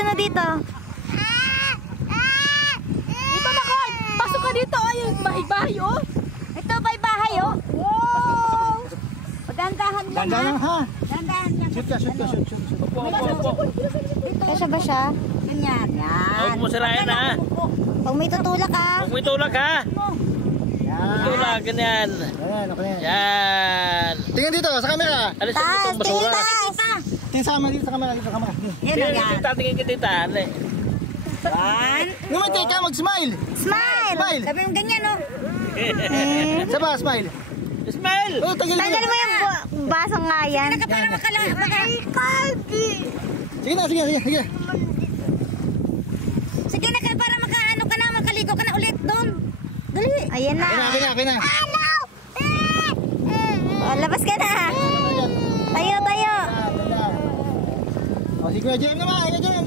Juno dito. Dito Makoy! Pasok ka dito! Ay, bahay-bahay oh! Ito bahay-bahay oh. Wow! Pagdandahan lang ha. Dandahan ha. Dandahan lang. Shoot ka. Opo. Kasya ba siya? Ganyan. Yan. Huwag mo sirayan ha. Pag may tutulak ha. Huwag mo itulak ha. Itulak, ganyan. Ayan, okay. Yan. Tingin dito sa camera. Alisin mo Taas, itong basura. taas. Tingin sa camera dito sa camera. Yan Tingin yan. kita, tingin kita. One. Ngumiti ka, mag-smile. Smile. Smile. Sabi mo ganyan oh. Saba, smile. Smile! Oh, tanggalin Tanggalin mo yung baso nga yan. Para Sige na. Sige na kayo para makaano ka na, makaligo ka na ulit doon. Dali. Ayan na. Okay na. Oh, labas ka na. Tayo. Oh, sige na, Jim naman. Jim.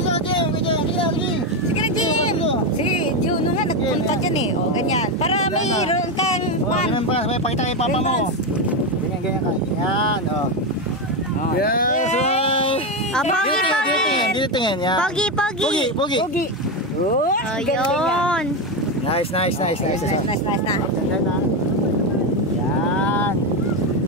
Sige na, Jim. Si Juno nga nagpunta dyan eh. O, ganyan. Para mayroon kang pan. Ganyan pa, may pakita kay papa mo. Ganyan ka. Yan, oh. Yes, wow. Pogi. Dito tingin. Yan. Pogi. Oh, Ayun. Nice. Nice na. Ganda na.